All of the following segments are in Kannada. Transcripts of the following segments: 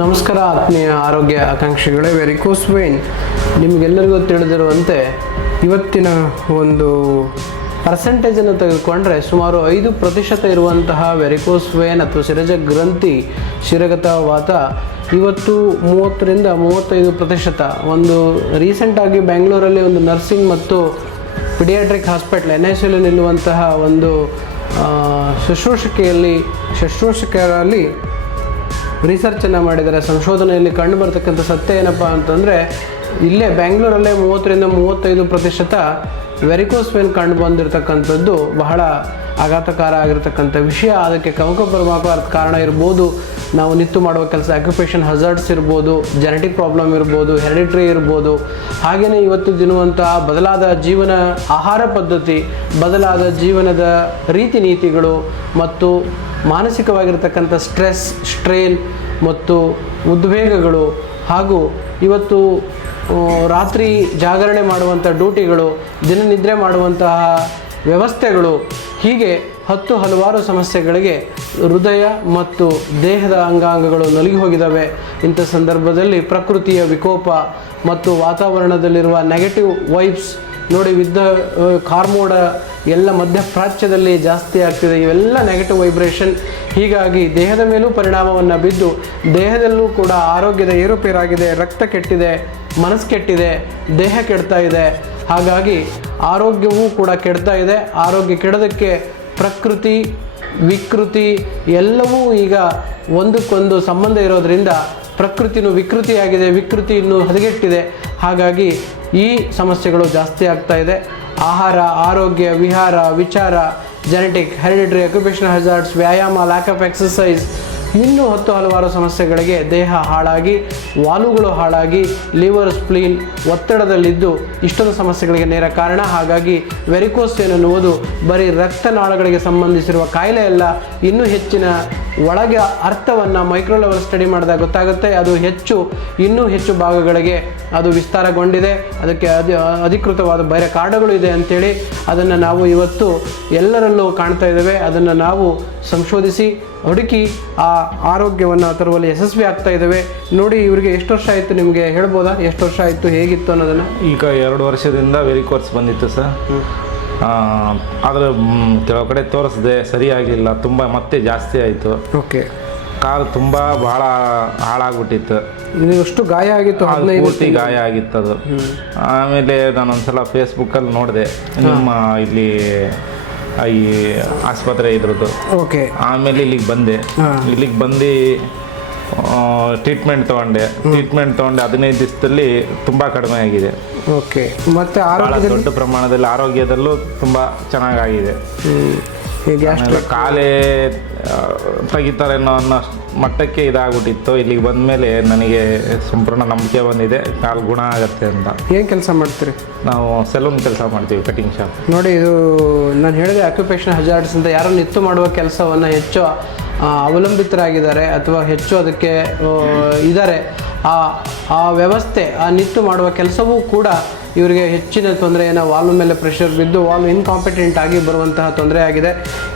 ನಮಸ್ಕಾರ ಆತ್ಮೀಯ ಆರೋಗ್ಯ ಆಕಾಂಕ್ಷಿಗಳೇ. ವೆರಿಕೋಸ್ ವೇನ್ ನಿಮಗೆಲ್ಲರಿಗೂ ತಿಳಿದಿರುವಂತೆ ಇವತ್ತಿನ ಒಂದು ಪರ್ಸೆಂಟೇಜನ್ನು ತೆಗೆದುಕೊಂಡ್ರೆ ಸುಮಾರು 5% ಇರುವಂತಹ ವೆರಿಕೋಸ್ ವೇನ್ ಅಥವಾ ಶಿರಜ ಗ್ರಂಥಿ ಶಿರಗತ ವಾತ ಇವತ್ತು 30ರಿಂದ 35%. ಒಂದು ರೀಸೆಂಟಾಗಿ ಬೆಂಗಳೂರಲ್ಲಿ ಒಂದು ನರ್ಸಿಂಗ್ ಮತ್ತು ಪಿಡಿಯಾಟ್ರಿಕ್ ಹಾಸ್ಪಿಟಲ್ NICU ನಿಲ್ಲುವಂತಹ ಒಂದು ಶುಶ್ರೂಷಕರಲ್ಲಿ ರಿಸರ್ಚನ್ನು ಮಾಡಿದ್ದಾರೆ. ಸಂಶೋಧನೆಯಲ್ಲಿ ಕಂಡು ಬರ್ತಕ್ಕಂಥ ಸತ್ಯ ಏನಪ್ಪ ಅಂತಂದರೆ ಇಲ್ಲೇ ಬೆಂಗಳೂರಲ್ಲೇ 30ರಿಂದ 35% ವೆರಿಕೋಸ್ ವೇನ್ ಕಂಡು ಬಂದಿರತಕ್ಕಂಥದ್ದು ಬಹಳ ಆಘಾತಕಾರ ಆಗಿರತಕ್ಕಂಥ ವಿಷಯ. ಅದಕ್ಕೆ ಪ್ರಮುಖ ಕಾರಣ ಇರ್ಬೋದು, ನಾವು ನಿತ್ತು ಮಾಡುವ ಕೆಲಸ, ಆಕ್ಯುಪೇಷನ್ ಹಜಾರ್ಡ್ಸ್ ಇರ್ಬೋದು, ಜೆನೆಟಿಕ್ ಪ್ರಾಬ್ಲಮ್ ಇರ್ಬೋದು, ಹೆರಿಡಿಟ್ರಿ ಇರ್ಬೋದು. ಹಾಗೆಯೇ ಇವತ್ತು ದಿನವಂತಹ ಬದಲಾದ ಜೀವನ ಆಹಾರ ಪದ್ಧತಿ, ಬದಲಾದ ಜೀವನದ ರೀತಿ ನೀತಿಗಳು ಮತ್ತು ಮಾನಸಿಕವಾಗಿರ್ತಕ್ಕಂಥ ಸ್ಟ್ರೆಸ್, ಸ್ಟ್ರೇನ್ ಮತ್ತು ಉದ್ವೇಗಗಳು, ಹಾಗೂ ಇವತ್ತು ರಾತ್ರಿ ಜಾಗರಣೆ ಮಾಡುವಂಥ ಡ್ಯೂಟಿಗಳು, ದಿನನಿದ್ರೆ ಮಾಡುವಂತಹ ವ್ಯವಸ್ಥೆಗಳು, ಹೀಗೆ ಹಲವಾರು ಸಮಸ್ಯೆಗಳಿಗೆ ಹೃದಯ ಮತ್ತು ದೇಹದ ಅಂಗಾಂಗಗಳು ನಲುಗಿ ಹೋಗಿದ್ದಾವೆ. ಇಂಥ ಸಂದರ್ಭದಲ್ಲಿ ಪ್ರಕೃತಿಯ ವಿಕೋಪ ಮತ್ತು ವಾತಾವರಣದಲ್ಲಿರುವ ನೆಗೆಟಿವ್ ವೈಬ್ಸ್ ನೋಡಿ, ಕಾರ್ಮೋಡ ಎಲ್ಲ ಮಧ್ಯಪ್ರಾಚ್ಯದಲ್ಲಿ ಜಾಸ್ತಿ ಆಗ್ತಿದೆ. ಇವೆಲ್ಲ ನೆಗೆಟಿವ್ ವೈಬ್ರೇಷನ್ ಹೀಗಾಗಿ ದೇಹದ ಮೇಲೂ ಪರಿಣಾಮವನ್ನು ಬಿದ್ದು ದೇಹದಲ್ಲೂ ಕೂಡ ಆರೋಗ್ಯದ ಏರುಪೇರಾಗಿದೆ. ರಕ್ತ ಕೆಟ್ಟಿದೆ, ಮನಸ್ಸು ಕೆಟ್ಟಿದೆ, ದೇಹ ಕೆಡ್ತಾ ಇದೆ. ಹಾಗಾಗಿ ಆರೋಗ್ಯವೂ ಕೂಡ ಕೆಡ್ತಾ ಇದೆ. ಆರೋಗ್ಯ ಕೆಡೋದಕ್ಕೆ ಪ್ರಕೃತಿ, ವಿಕೃತಿ ಎಲ್ಲವೂ ಈಗ ಒಂದಕ್ಕೊಂದು ಸಂಬಂಧ ಇರೋದರಿಂದ ಪ್ರಕೃತಿನೂ ವಿಕೃತಿಯಾಗಿದೆ, ವಿಕೃತಿ ಇನ್ನೂ ಹದಗೆಟ್ಟಿದೆ. ಹಾಗಾಗಿ ಈ ಸಮಸ್ಯೆಗಳು ಜಾಸ್ತಿ ಆಗ್ತಾ ಇದೆ. ಆಹಾರ, ಆರೋಗ್ಯ, ವಿಹಾರ, ವಿಚಾರ, ಜೆನೆಟಿಕ್, ಹೆರಿಡಿಟ್ರಿ, ಆಕ್ಯುಪೇಷನಲ್ ಹಜಾರ್ಡ್ಸ್, ವ್ಯಾಯಾಮ, ಲ್ಯಾಕ್ ಆಫ್ ಎಕ್ಸಸೈಸ್, ಇನ್ನೂ ಹಲವಾರು ಸಮಸ್ಯೆಗಳಿಗೆ ದೇಹ ಹಾಳಾಗಿ, ವಾಲ್ವುಗಳು ಹಾಳಾಗಿ, ಲಿವರ್, ಸ್ಪ್ಲೀನ್ ಒತ್ತಡದಲ್ಲಿದ್ದು ಇಷ್ಟೊಂದು ಸಮಸ್ಯೆಗಳಿಗೆ ನೇರ ಕಾರಣ. ಹಾಗಾಗಿ ವೆರಿಕೋಸ್ ವೇನ್ ಅನ್ನುವುದು ಬರೀ ರಕ್ತನಾಳಗಳಿಗೆ ಸಂಬಂಧಿಸಿರುವ ಕಾಯಿಲೆ ಅಲ್ಲ. ಇನ್ನೂ ಹೆಚ್ಚಿನ ಒಳಗೆ ಅರ್ಥವನ್ನು ಮೈಕ್ರೋ ಲೆವೆಲ್ ಸ್ಟಡಿ ಮಾಡಿದಾಗ ಗೊತ್ತಾಗುತ್ತೆ. ಅದು ಇನ್ನೂ ಹೆಚ್ಚು ಭಾಗಗಳಿಗೆ ಅದು ವಿಸ್ತಾರಗೊಂಡಿದೆ. ಅದಕ್ಕೆ ಅಧಿಕೃತವಾದ ಬೇರೆ ಕಾರಣಗಳು ಇದೆ ಅಂಥೇಳಿ ಅದನ್ನು ನಾವು ಇವತ್ತು ಎಲ್ಲರಲ್ಲೂ ಕಾಣ್ತಾ ಇದ್ದೇವೆ. ಅದನ್ನು ನಾವು ಸಂಶೋಧಿಸಿ ಹುಡುಕಿ ಆ ಆರೋಗ್ಯವನ್ನು ತರುವಲ್ಲಿ ಯಶಸ್ವಿ ಆಗ್ತಾ ಇದ್ದೇವೆ. ನೋಡಿ, ಇವರಿಗೆ ಎಷ್ಟು ವರ್ಷ ಆಯಿತು ನಿಮಗೆ ಹೇಳ್ಬೋದಾ? ಎಷ್ಟು ವರ್ಷ ಆಯಿತು, ಹೇಗಿತ್ತು ಅನ್ನೋದನ್ನು? ಈಗ 2 ವರ್ಷದಿಂದ ವೆರಿಕೋಸ್ ಬಂದಿತ್ತು ಸರ್. ಆದರೆ ಕೆಲವು ಕಡೆ ತೋರಿಸಿದೆ, ಸರಿಯಾಗಿಲ್ಲ, ತುಂಬ ಮತ್ತೆ ಜಾಸ್ತಿ ಆಯಿತು. ಓಕೆ. ಕಾಲು ತುಂಬ ಭಾಳ ಹಾಳಾಗ್ಬಿಟ್ಟಿತ್ತು. ಎಷ್ಟು ಗಾಯ ಆಗಿತ್ತು? ಪೂರ್ತಿ ಗಾಯ ಆಗಿತ್ತು ಅದು. ಆಮೇಲೆ ನಾನು ಒಂದ್ಸಲ ಫೇಸ್ಬುಕ್ಕಲ್ಲಿ ನೋಡಿದೆ ನಿಮ್ಮ ಇಲ್ಲಿ ಈ ಆಸ್ಪತ್ರೆ ಇದ್ರದ್ದು. ಓಕೆ. ಆಮೇಲೆ ಇಲ್ಲಿಗೆ ಬಂದು ಟ್ರೀಟ್ಮೆಂಟ್ ತೊಗೊಂಡೆ. 15 ದಿವಸದಲ್ಲಿ ತುಂಬ ಕಡಿಮೆ ಆಗಿದೆ. ಓಕೆ. ಮತ್ತು ದೊಡ್ಡ ಪ್ರಮಾಣದಲ್ಲಿ ಆರೋಗ್ಯದಲ್ಲೂ ತುಂಬ ಚೆನ್ನಾಗಾಗಿದೆ. ಕಾಲೇ ತೆಗಿತಾರೆ ಅನ್ನೋ ಮಟ್ಟಕ್ಕೆ ಇದಾಗ್ಬಿಟ್ಟಿತ್ತು. ಇಲ್ಲಿಗೆ ಬಂದ ಮೇಲೆ ನನಗೆ ಸಂಪೂರ್ಣ ನಂಬಿಕೆ ಬಂದಿದೆ, ಕಾಲು ಗುಣ ಆಗುತ್ತೆ ಅಂತ. ಏನು ಕೆಲಸ ಮಾಡ್ತೀರಿ? ನಾವು ಸೆಲೂನ್ ಕೆಲಸ ಮಾಡ್ತೀವಿ, ಕಟಿಂಗ್ ಶಾಪ್. ನೋಡಿ, ಇದು ನಾನು ಹೇಳಿದೆ ಆಕ್ಯುಪೇಷನ್ ಹಜಾರ್ಡ್ಸ್ ಅಂತ. ಯಾರು ನಿತ್ತು ಮಾಡುವ ಕೆಲಸವನ್ನು ಹೆಚ್ಚು ಅವಲಂಬಿತರಾಗಿದ್ದಾರೆ ಅಥವಾ ಹೆಚ್ಚು ಅದಕ್ಕೆ ಇದ್ದಾರೆ, ಆ ವ್ಯವಸ್ಥೆ, ಆ ನಿತ್ತು ಮಾಡುವ ಕೆಲಸವೂ ಕೂಡ ಇವರಿಗೆ ಹೆಚ್ಚಿನ ತೊಂದರೆಯನ್ನು, ವಾಲ್ವ್ ಮೇಲೆ ಪ್ರೆಷರ್ ಬಿದ್ದು ವಾಲ್ವ್ ಇನ್ಕಾಂಪಿಟೆಂಟ್ ಆಗಿ ಬರುವಂತಹ ತೊಂದರೆ ಆಗಿದೆ.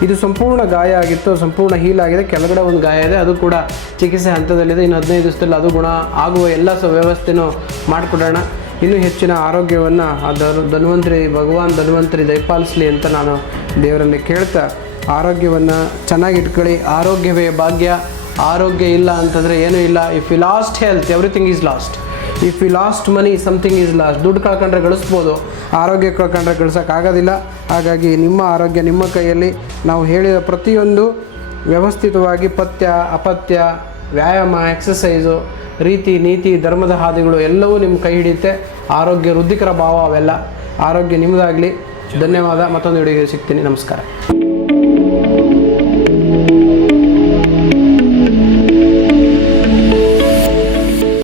ಇದು ಸಂಪೂರ್ಣ ಗಾಯ ಆಗಿತ್ತು, ಸಂಪೂರ್ಣ ಹೀಲ್ ಆಗಿದೆ. ಕೆಳಗಡೆ ಒಂದು ಗಾಯ ಇದೆ, ಅದು ಕೂಡ ಚಿಕಿತ್ಸೆ ಹಂತದಲ್ಲಿದೆ. ಇನ್ನು 15 ದಿವಸದಲ್ಲಿ ಅದು ಗುಣ ಆಗುವ ಎಲ್ಲ ವ್ಯವಸ್ಥೆನೂ ಮಾಡಿಕೊಡೋಣ. ಇನ್ನೂ ಹೆಚ್ಚಿನ ಆರೋಗ್ಯವನ್ನು ಭಗವಾನ್ ಧನ್ವಂತರಿ ದಯಪಾಲಿಸಲಿ ಅಂತ ನಾನು ದೇವರಲ್ಲಿ ಕೇಳ್ತಾ, ಆರೋಗ್ಯವನ್ನು ಚೆನ್ನಾಗಿಟ್ಕೊಳ್ಳಿ. ಆರೋಗ್ಯವೇ ಭಾಗ್ಯ. ಆರೋಗ್ಯ ಇಲ್ಲ ಅಂತಂದರೆ ಏನೂ ಇಲ್ಲ. If you lost health, everything is lost. If you lost money, something is lost. ದುಡ್ಡು ಕಳ್ಕೊಂಡ್ರೆ ಗಳಿಸ್ಬೋದು, ಆರೋಗ್ಯ ಕಳ್ಕೊಂಡ್ರೆ ಗಳಿಸೋಕ್ಕಾಗೋದಿಲ್ಲ. ಹಾಗಾಗಿ ನಿಮ್ಮ ಆರೋಗ್ಯ ನಿಮ್ಮ ಕೈಯಲ್ಲಿ. ನಾವು ಹೇಳಿದ ಪ್ರತಿಯೊಂದು ವ್ಯವಸ್ಥಿತವಾಗಿ ಪಥ್ಯ, ಅಪಥ್ಯ, ವ್ಯಾಯಾಮ, ಎಕ್ಸಸೈಸು, ರೀತಿ ನೀತಿ, ಧರ್ಮದ ಹಾದಿಗಳು ಎಲ್ಲವೂ ನಿಮ್ಮ ಕೈ ಹಿಡಿಯುತ್ತೆ. ಆರೋಗ್ಯ ವೃದ್ಧಿಕರ ಭಾವ ಅವೆಲ್ಲ. ಆರೋಗ್ಯ ನಿಮ್ಮದಾಗಲಿ. ಧನ್ಯವಾದ. ಮತ್ತೊಂದು ವಿಡಿಯೋಗೆ ಸಿಗ್ತೀನಿ. ನಮಸ್ಕಾರ.